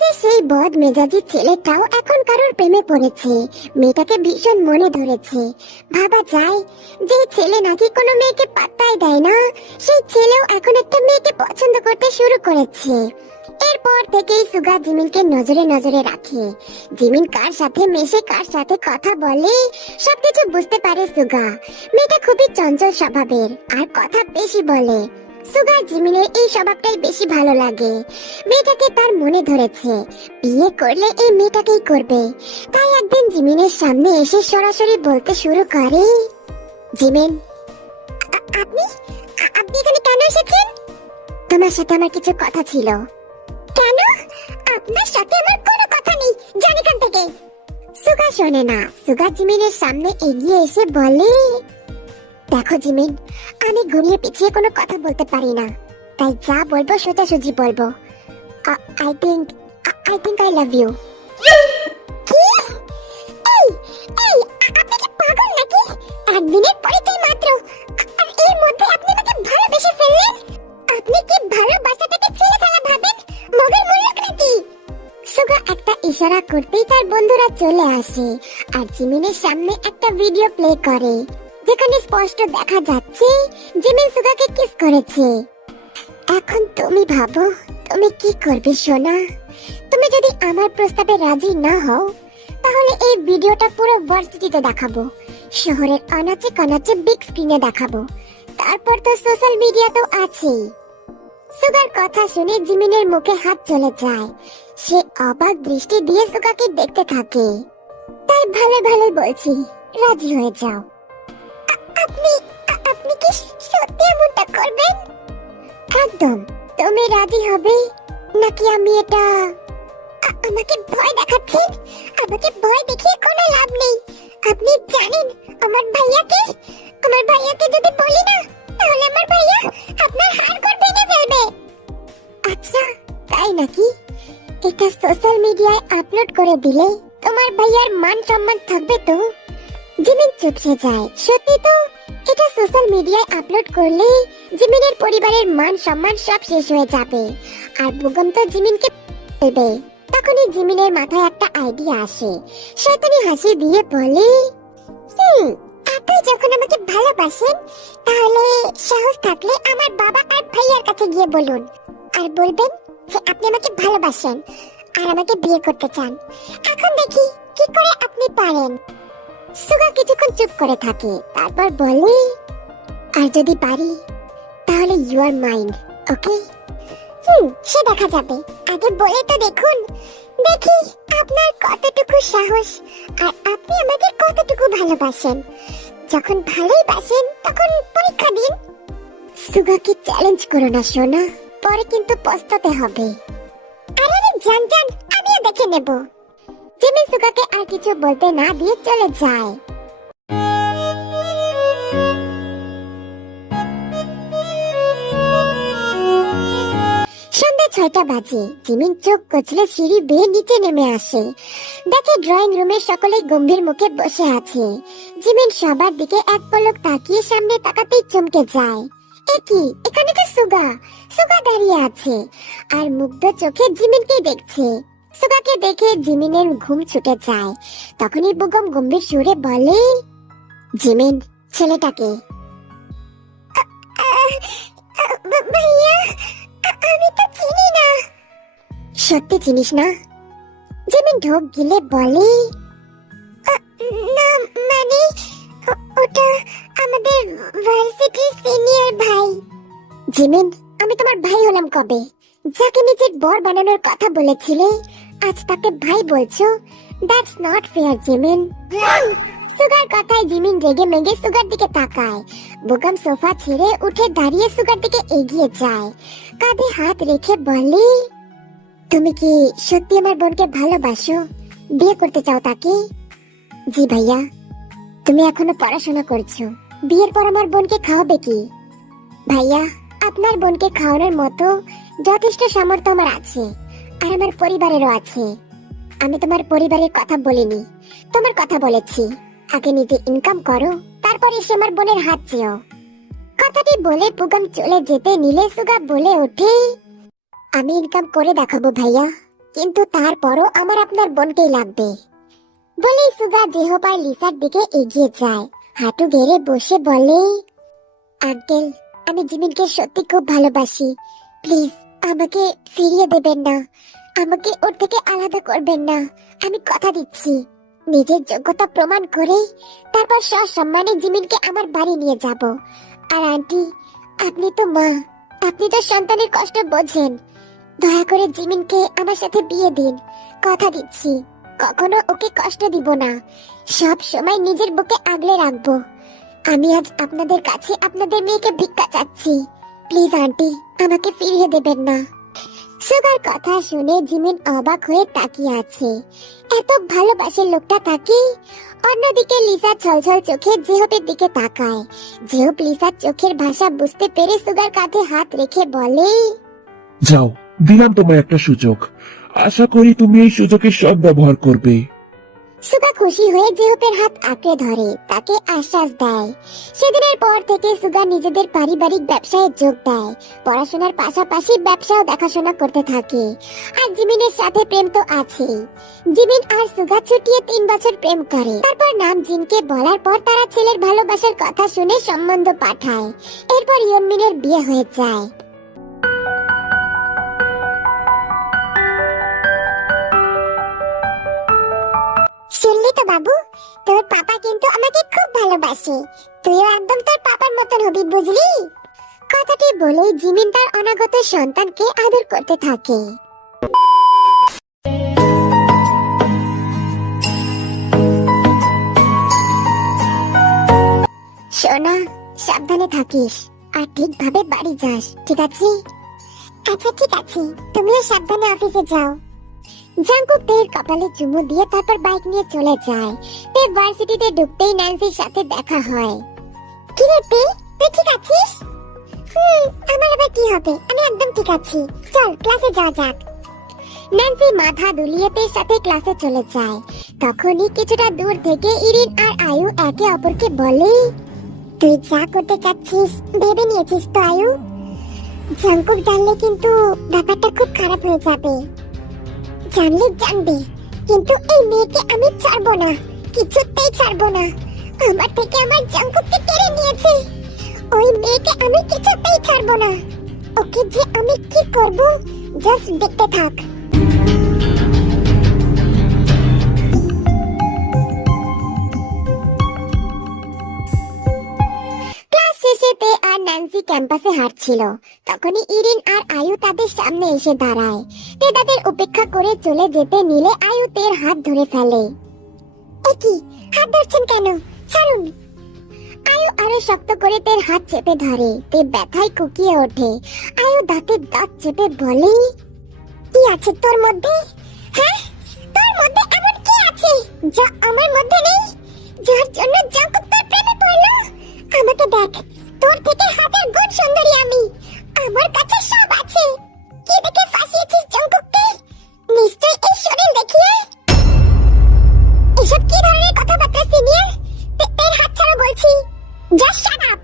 যে সেই বদ মেজাজি ছেলেটাও এখন কারোর প্রেমে পড়েছে, মেয়েটাকে ভীষণ মনে ধরেছে। ভাবা যায় যে ছেলে নাকি কোনো মেয়েকে পাত্তাই দেয় না, সেই ছেলেও এখন একটা মেয়েকে পছন্দ করতে শুরু করেছে। এরপর থেকেই সুগা জিমিনকে নজরে নজরে রাখে। জিমিন কার সাথে মেশে, কার সাথে কথা বলে, সবকিছু বুঝতে পারে সুগা। মেয়েটা খুবই চঞ্চল স্বভাবের আর কথা বেশি বলে। সুগার জিমিনের এই স্বভাবটাই বেশি ভালো লাগে। মেয়েটাকে তার মনে ধরেছে, বিয়ে করলে এই মেয়েটাকেই করবে। তাই একদিন জিমিনের সামনে এসে সরাসরি বলতে শুরু করে, জিমিন, আপনি আপনি এখানে কেন এসেছেন? তোমার সাথে আমার কিছু কথা ছিল। কেন? আপনার সাথে আমার কোনো কথা নেই, যান এখান থেকে। সুগা শোনে না। সুগা জিমিনের সামনে এগিয়ে এসে বলে, দেখো জিমিন, আমি ঘুরিয়ে পিছিয়ে কোনো কথা বলতে পারি না, তাই যা বলবো সোজাসুজি বলবো। I think I love you. কি? এই এই আপনি কি পাগল নাকি? একদিনের পরিচয় মাত্র, আর এর মধ্যে আপনি আমাকে ভালোবেসে ফেললেন? আপনি কি ভালোবাসাটাকে ছেড়ে ফেলা ভাবেন? মগের মুলুক নাকি? সুগা একটা ইশারা করতেই তার বন্ধুরা চলে আসে আর জিমিনের সামনে একটা ভিডিও প্লে করে, যেখানে স্পষ্ট দেখা যাচ্ছে জিমিন সুগাকে কিস করেছে। এখন তুমি ভাবো তুমি কি করবে সোনা। তুমি যদি আমার প্রস্তাবে রাজি না হও, তাহলে এই ভিডিওটা পুরো ভার্সিটিতে দেখাবো, শহরের অনাচে কানাচে বিগ স্ক্রিনে দেখাবো, তারপর তো সোশ্যাল মিডিয়া তো আছেই। সুগার কথা শুনে জিমিনের মুখে হাত চলে যায়। সে অবাক দৃষ্টি দিয়ে সুগাকে দেখতে থাকে। তাই ভালো ভালো বলছি, রাজি হয়ে যাও। আপনি আপনি কি সত্যি এমনটা করবেন? একদম। তুমি রাজি হবে নাকি আমি এটা? আমাকে ভয় দেখাচ্ছেন? আমাকে ভয় দেখিয়ে কোনো লাভ নেই। আপনি জানেন আমার ভাইয়াকে যদি বলি না, তাহলে আমার ভাইয়া আপনার হাড়গোড় ভেঙে ফেলবে। আচ্ছা, তাই নাকি? এটা সোশ্যাল মিডিয়ায় আপলোড করে দিলে তোমার ভাইয়ার মান সম্মান থাকবে তো? জিমিন চুপসে যায়। সত্যি তো, এটা সোশ্যাল মিডিয়ায় আপলোড করলে জিমিনের পরিবারের মান সম্মান সব শেষ হয়ে যাবে, আর বুগম তো জিমিনকে দেবে। তখনই জিমিনের মাথায় একটা আইডিয়া আসে। শয়তানি হাসি দিয়ে বলে, আপনি যখন আমাকে ভালোবাসেন, তাহলে সাহস থাকলে আমার বাবা আর ভাইয়ার কাছে গিয়ে বলুন, আর বলবেন যে আপনি আমাকে ভালোবাসেন আর আমাকে বিয়ে করতে চান। এখন দেখি কি করে আপনি পারেন। সুগা কিছুক্ষণ চুপ করে থাকে, তারপর বলে, আর যদি পারি তাহলে ইউ আর মাইন্ড, ওকে? সে দেখা যাবে, আগে বলে তো দেখুন, দেখি আপনার কতটুকু সাহস আর আপনি আমাকে কতটুকু ভালোবাসেন। যখন ভালোই বাসেন তখন পরীক্ষা দিন। সুগাকে চ্যালেঞ্জ করো না সোনা, পরে কিন্তু পস্তাতে হবে। আরে জান জান, আমিও দেখে নেব। জিমিন সুগাকে আর কিছু বলতে না দিয়ে চলে যায়। সন্ধ্যা 6টা বাজে। জিমিন চোখ কচলে সিঁড়ি বেয়ে নিচে নেমে আসে। দেখে ড্রয়িং রুমে সকলে গম্ভীর মুখে বসে আছে। জিমিন সবার দিকে এক পলক তাকিয়ে সামনে তাকাতেই চমকে যায়। কি, এখানে তো সুগা দাঁড়িয়ে আছে আর মুগ্ধ চোখে জিমিনকে দেখছে। সুগাকে দেখে জিমিনের ঘুম ছুটে যায়। তখনই বুগম গম্ভীর সুরে বলে, জিমিন, ছেলেটাকে। ভাইয়া, আমি তো চিনি না। সত্যি চিনিস না? জিমিন ঢোক গিলে বলে, না মানে ওটা আমাদের ভার্সিটির সিনিয়র ভাই। জিমিন, আমি তোমার ভাই হলাম কবে? যাকে নিজের বর বানানোর কথা বলেছিলে, আজ তাকে ভাই বলছো? That's not fair Jimin. সুগার কথায় জিমিন রেগে মেগে সুগার দিকে তাকায়। বুগম সোফা ছেড়ে উঠে দাঁড়িয়ে সুগার দিকে এগিয়ে যায়, কাঁধে হাত রেখে বলে, তুমি কি সত্যি আমার বোনকে ভালোবাসো? বিয়ে করতে চাও তাকে? জি ভাইয়া। তুমি এখনো পড়াশোনা করছো, বিয়ের পর আমার বোনকে খাওয়াবে কি? ভাইয়া, আপনার বোনকে খাওয়ানোর মতো যথেষ্ট সামর্থ্য আমার আছে, আর আমার পরিবারেরও আছে। আমি তোমার পরিবারের কথা বলিনি, তোমার কথা বলেছি। আগে নিজে ইনকাম করো, তারপরে এসে আমার বোনের হাত চেয়েও। কথাটি বলে বুগম চলে যেতে নিলে সুগা বলে ওঠে, আমি ইনকাম করে দেখাবো ভাইয়া, কিন্তু তারপরও আমার আপনার বোনকেই লাগবে। বলেই সুগা যেহপায় লিসার দিকে এগিয়ে যায়, হাঁটু গেড়ে বসে বলে, আঙ্কেল, আমি জিমিনকে সত্যি খুব ভালোবাসি। প্লিজ আমাকে ফিরিয়ে দেবেন না, আমাকে ওর থেকে আলাদা করবেন না। আমি কথা দিচ্ছি, নিজের যোগ্যতা প্রমাণ করে তারপর সসম্মানে জিমিনকে আমার বাড়ি নিয়ে যাব। আর আন্টি, আপনি তো মা, আপনি তো সন্তানের কষ্ট বোঝেন। দয়া করে জিমিনকে আমার সাথে বিয়ে দিন। কথা দিচ্ছি, কখনো ওকে কষ্ট দিব না, সব সময় নিজের বুকে আগলে রাখবো। আমি আজ আপনাদের কাছে আপনাদের মেয়েকে ভিক্ষা চাচ্ছি। প্লিজ আন্টি, আমাকে ফিরিয়ে দেবেন না। সুগার কথা শুনে জিমিন অবাক হয়ে তাকিয়ে আছে। এত ভালোবাসে লোকটা তাকে। অন্যদিকে লিসা ছলছল চোখে জেহপের দিকে তাকায়। জেহপ লিসার চোখের ভাষা বুঝতে পেরে সুগার কাঁধে হাত রেখে বলে, যাও, দিলাম তোমায় একটা সুযোগ। আশা করি তুমি এই সুযোগের সৎ ব্যবহার করবে। সুগা খুশি হয়ে জেহপের হাত আঁকড়ে ধরে তাকে আশ্বাস দেয়। সেদিনের পর থেকে সুগা নিজেদের পারিবারিক ব্যবসায় যোগ দেয়। পড়াশোনার পাশাপাশি ব্যবসাও দেখাশোনা করতে থাকে। আর জিমিনের সাথে প্রেম তো আছেই। জিমিন আর সুগা ছুটিয়ে 3 বছর প্রেম করে। তারপর নাম জিনকে বলার পর তারা ছেলের ভালোবাসার কথা শুনে সম্বন্ধ পাঠায়। এরপর ইয়নমিনের বিয়ে হয়ে যায়। শুনলি তো বাবু, তোর পাপা কিন্তু আমাকে খুব ভালোবাসে। তুইও একদম তোর পাপার মতন হবি, বুঝলি? কথাটি বলে জিমিন তার অনাগত সন্তানকে আদর করতে থাকে। সোনা, সাবধানে থাকিস আর ঠিকভাবে বাড়ি যাস, ঠিক আছে? আচ্ছা ঠিক আছে, তুমিও সাবধানে অফিসে যাও। জাঙ্কুক তের কপালে চুমু দিয়ে তারপর বাইক নিয়ে চলে যায়। তে ভার্সিটিতে ঢুকতেই ন্যান্সির সাথে দেখা হয়। কি রে তে, তুই ঠিক আছিস? আমার আবার কি হবে, আমি একদম ঠিক আছি। চল ক্লাসে যাওয়া যাক। ন্যান্সি মাথা দুলিয়ে তের সাথে ক্লাসে চলে যায়। তখনই কিছুটা দূর থেকে ইরিন আর আয়ু একে অপরকে বলে, তুই যা করতে চাচ্ছিস ভেবে নিয়েছিস তো আয়ু? জাঙ্কুক জানলে কিন্তু ব্যাপারটা খুব খারাপ হয়ে যাবে। জানলে জানবে, কিন্তু এই মেয়েকে আমি ছাড়বো না, কিছুতেই ছাড়বো না। আমার থেকে আমার জাঙ্কুককে কেড়ে নিয়েছে, ওই মেয়েকে আমি কিছুতেই ছাড়বো না। ওকে যে আমি কি করব, জাস্ট দেখতে থাক। ক্লাস শেষে তে আর ন্যান্সি ক্যাম্পাসে হাঁটছিল। তখনই ইরিন আর আয়ু তাদের সামনে এসে দাঁড়ায়। তে তাদের উপেক্ষা করে চলে যেতে নিলে আয়ু তের হাত ধরে ফেলে। এ কি, হাত ধরছেন কেন? ছাড়ুন। আয়ু আরো শক্ত করে তের হাত চেপে ধরে। তে ব্যথায় কুকিয়ে ওঠে। আয়ু দাঁতের দাঁত চেপে বলে, কি আছে তোর মধ্যে? হ্যাঁ, তোর মধ্যে এমন কি আছে যা আমার মধ্যে নেই, যার জন্য জাঙ্কুক তোর প্রেমে পড়লো? আমাকে দেখ, তোর থেকে হাজার গুণ সুন্দরী আমি। আমার কাছে সব আছে। কি দেখে ফাঁসিয়েছিস জাঙ্কুককে? নিশ্চয়ই এই শরীর দেখিয়ে। এসব কি ধরনের কথাবার্তা সিনিয়র? তের হাত ছাড়া বলছি। Just shut up.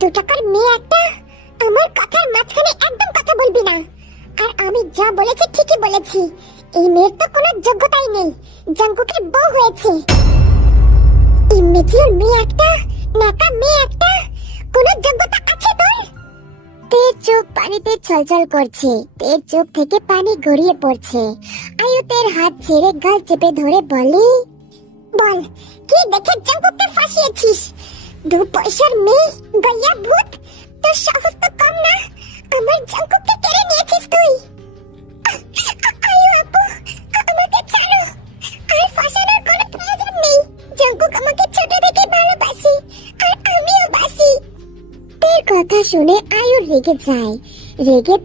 2 টাকার মেয়ে একটা, আমার কথার মাঝখানে একদম কথা বলবি না। আর আমি যা বলেছি ঠিকই বলেছি। এই মেয়ের তো কোনো যোগ্যতাই নেই, জাঙ্কুকের বউ হয়েছে। ইমেচিওর মেয়ে একটা, নাকা মেয়ে একটা, কোনো যোগ্যতা আছে তোর? তের চোখ পানিতে ছলছল করছে। তের চোখ থেকে পানি গড়িয়ে পড়ছে। আয়ু তের হাত ছেড়ে গাল চেপে ধরে বলে, বল, কি দেখে জাঙ্কুককে ফাঁসিয়েছিস? 2 পয়সার মেয়ে, গয়া ভূত, তোর সাহস তো কম না। আমার জাঙ্কুককে কেড়ে নিয়েছিস তুই। আয়ু আপু, আমাকে ছাড়ো। আর ফাঁসানোর কোনো প্রয়োজন নেই। জাঙ্কুক আমাকে ছোট থেকে ভালোবাসে, আর আমিও বাসি। তের কথা শুনে আয়ু রেগে যায়। রেগে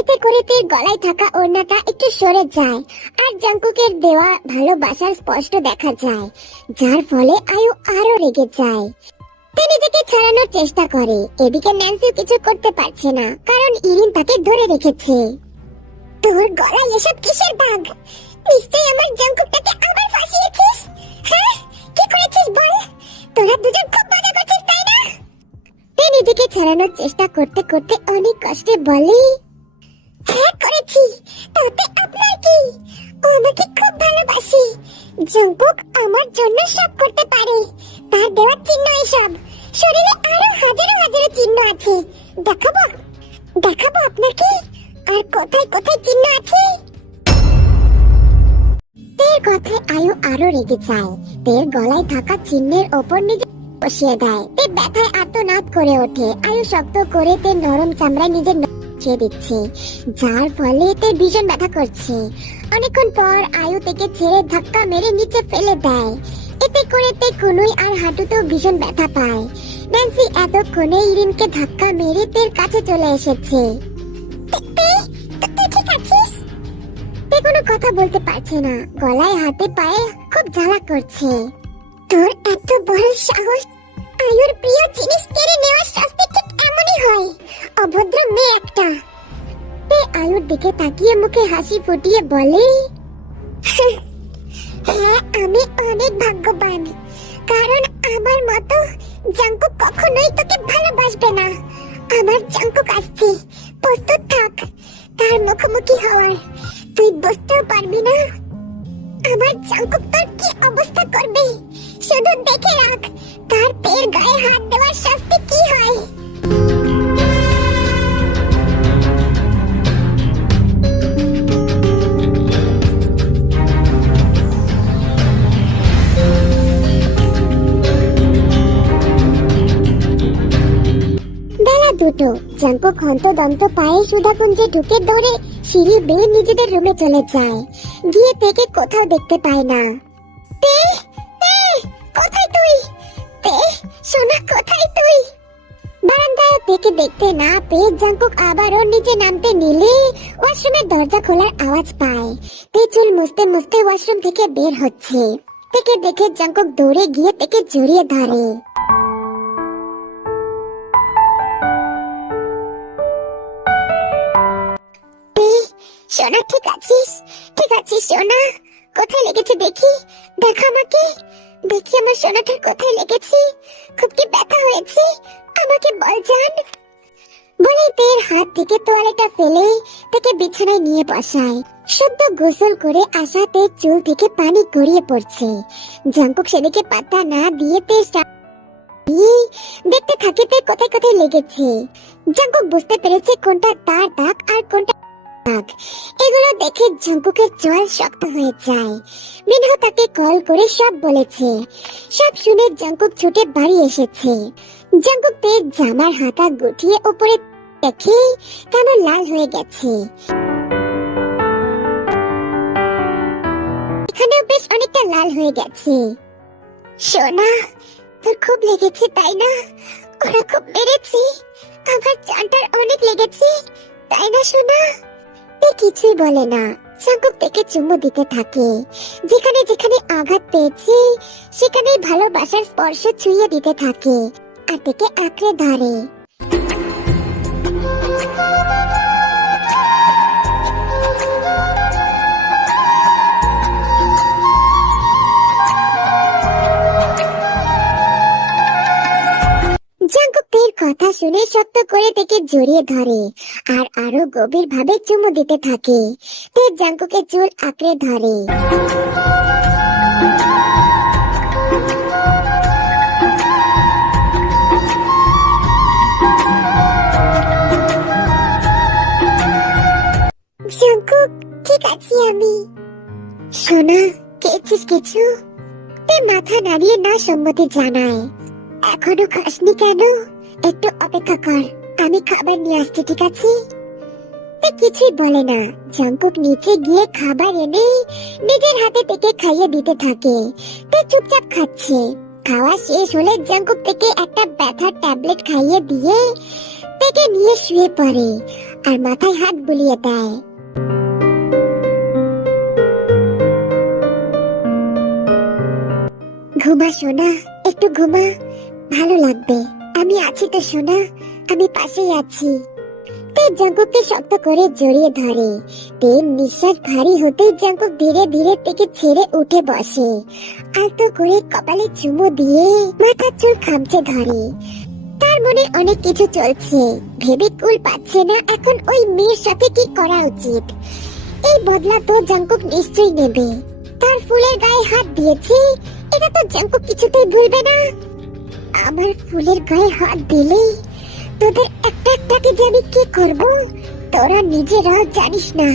এতে করে তের গলায় থাকা ওড়নাটা একটু সরে যায়। আর জাঙ্কুকের দেওয়া ভালোবাসার স্পষ্ট দেখা যায়, যার ফলে আয়ু আরো রেগে যায়। তে নিজেকে ছাড়ানোর চেষ্টা করে। এদিকে ন্যান্সিও কিছু করতে পারছে না, কারণ ইরিন তাকে ধরে রেখেছে। তোর গলায় এসব কিসের দাগ? নিশ্চয়ই আমার জাঙ্কুকটাকে আবার ফাঁসিয়েছিস। হ্যাঁ, কি করেছিস বল? তোরা দুজন খুব মজা করছিস, তাই না? তে নিজেকে ছাড়ানোর চেষ্টা করতে করতে অনেক কষ্টে বলে, হ্যাঁ করেছি, তাতে আপনার কি? ও আমাকে খুব ভালোবাসে। জাঙ্কুক আমার জন্য সব করতে পারে। তার দেওয়ার চিহ্ন এসব। শরীরে আরো হাজারো হাজারো চিহ্ন আছে। দেখাবো দেখাবো আপনাকে। আর কোথায় কোথায় চিহ্ন আছে? তের কথায় আয়ু আরো রেগে যায়। তের গলায় থাকা চিহ্নের ওপর নিজে বসিয়ে দেয়। তে ব্যথায় আর্তনাদ করে ওঠে। আয়ু শক্ত করে তের নরম চামড়ায় নিজের বসিয়ে দিচ্ছে, যার ফলে তে ভীষণ ব্যথা করছে। অনেকক্ষণ পর আয়ু তেকে ছেড়ে ধাক্কা মেরে নিচে ফেলে দেয়। এতে করে তে কনুই আর হাঁটুতেও ভীষণ ব্যথা পায়। ন্যান্সি এতক্ষণে ইরিনকে ধাক্কা মেরে তের কাছে চলে এসেছে। তুই ঠিক আছিস? তে কোনো কথা বলতে পারছে না, গলায় হাতে পায়ে খুব জ্বালা করছে। তোর এত বড় সাহস! আয়ুর প্রিয় জিনিস কেড়ে নেওয়ার শাস্তি ঠিক এমনই হয়। অভদ্র মেয়ে একটা। তে আয়ুর দিকে তাকিয়ে মুখে হাসি ফুটিয়ে বলে, হ্যাঁ আমি অনেক ভাগ্যবান, কারণ আমার মতো জাঙ্কুক কখনোই তোকে ভালোবাসবে না। আমার জাঙ্কুক আসছে, প্রস্তুত থাক তার মুখোমুখি হওয়ার। তুই বুঝতেও পারবি না আমার জাঙ্কুক তোর কি অবস্থা করবে। শুধু দেখে রাখ তার পেয়ের গায়ে হাত দেওয়ার শাস্তি কি হয়। বেলা দুটো। জাঙ্কুক হন্তদন্ত পায়ে সুধাকুঞ্জে ঢুকে ধরে সিঁড়ি বেয়ে নিজেদের রুমে চলে যায়। গিয়ে থেকে কোথাও দেখতে পায় না। তে, তে, কোথায় তুই? তে, সোনা কোথায় তুই? বারান্দায় থেকে দেখতে না পেয়ে জাঙ্কুক আবার ওর নিচে নামতে নিলে ওয়াশরুমের দরজা খোলার আওয়াজ পায়। তে চুল মুছতে মুছতে ওয়াশরুম থেকে বের হচ্ছে। তেকে দেখে জাঙ্কুক দৌড়ে গিয়ে তেকে জড়িয়ে ধরে। সোনা ঠিক আছিস? ঠিক আছিস সোনা? কোথায় লেগেছে দেখি, দেখা আমাকে। দেখি আমার সোনাটার কোথায় লেগেছে। খুব কি ব্যথা হয়েছে? আমাকে বল জান। বলে তের হাত থেকে তোয়ালেটা ফেলে তাকে বিছানায় নিয়ে বসায়। সদ্য গোসল করে আসা তের চুল থেকে পানি গড়িয়ে পড়ছে। জাঙ্কুক সেদিকে পাত্তা না দিয়ে তের দেখতে থাকে তের কোথায় কোথায় লেগেছে। জাঙ্কুক বুঝতে পেরেছে কোনটা তার দাগ আর কোনটা। এগুলো দেখে জাঙ্কুকের জল শক্ত হয়ে যায়। মিনহো তাকে কল করে সব বলেছে। সব শুনে জাঙ্কুক ছুটে বাড়ি এসেছে। জাঙ্কুক তের জামার হাতা গুটিয়ে উপরে দেখে কেমন লাল হয়ে গেছে। এখানেও বেশ অনেকটা লাল হয়ে গেছে। সোনা, তোর খুব লেগেছে তাই না? ওরা খুব মেরেছে। আমার জানটার অনেক লেগেছে তাই না সোনা? কিছুই বলে না। জাঙ্কুক থেকে চুমু দিতে থাকে। যেখানে যেখানে আঘাত পেয়েছে সেখানে ভালোবাসার স্পর্শ ছুঁয়ে দিতে থাকে আর থেকে আঁকড়ে ধরে। জাঙ্কুক তের কথা শুনে শক্ত করে তেকে জড়িয়ে ধরে আর আরো গভীর ভাবে চুমু দিতে থাকে। তে জাঙ্কুকের চুল আঁকড়ে ধরে। জাঙ্কুক, ঠিক আছি আমি। সোনা, খেয়েছিস কিছু? তে মাথা নাড়িয়ে না সম্মতি জানায়। এখনো খাসনি কেন? একটু অপেক্ষা কর, আমি খাবার নিয়ে আসছি, ঠিক আছে? তে কিছুই বলে না। জাঙ্কুক নিচে গিয়ে খাবার এনে নিজের হাতে থেকে খাইয়ে দিতে থাকে। তে চুপচাপ খাচ্ছে। খাওয়া শেষ হলে জাঙ্কুক থেকে একটা ব্যথার ট্যাবলেট খাইয়ে দিয়ে থেকে নিয়ে শুয়ে পড়ে আর মাথায় হাত বুলিয়ে দেয়। ঘুমা সোনা, একটু ঘুমা, ভালো লাগবে। আমি আছি তো সোনা, আমি পাশেই আছি। তে জাঙ্কুককে শক্ত করে জড়িয়ে ধরে। তের নিঃশ্বাস ভারী হতেই জাঙ্কুক ধীরে ধীরে থেকে ছেড়ে উঠে বসে। আলতো করে কপালে চুমু দিয়ে মাথার চুল খামচে ধরে। তার মনে অনেক কিছু চলছে, ভেবে কুল পাচ্ছে না এখন ওই মেয়ের সাথে কি করা উচিত। এই বদলা তো জাঙ্কুক নিশ্চয়ই নেবে, তার ফুলের গায়ে হাত দিয়েছে, এটা তো জাঙ্কুক কিছুতেই ভুলবে না। আমার ফুলের গায়ে হাত দিলে তোদের একটা একটাকে যে আমি কি করবো তোরা নিজেরাও জানিস না।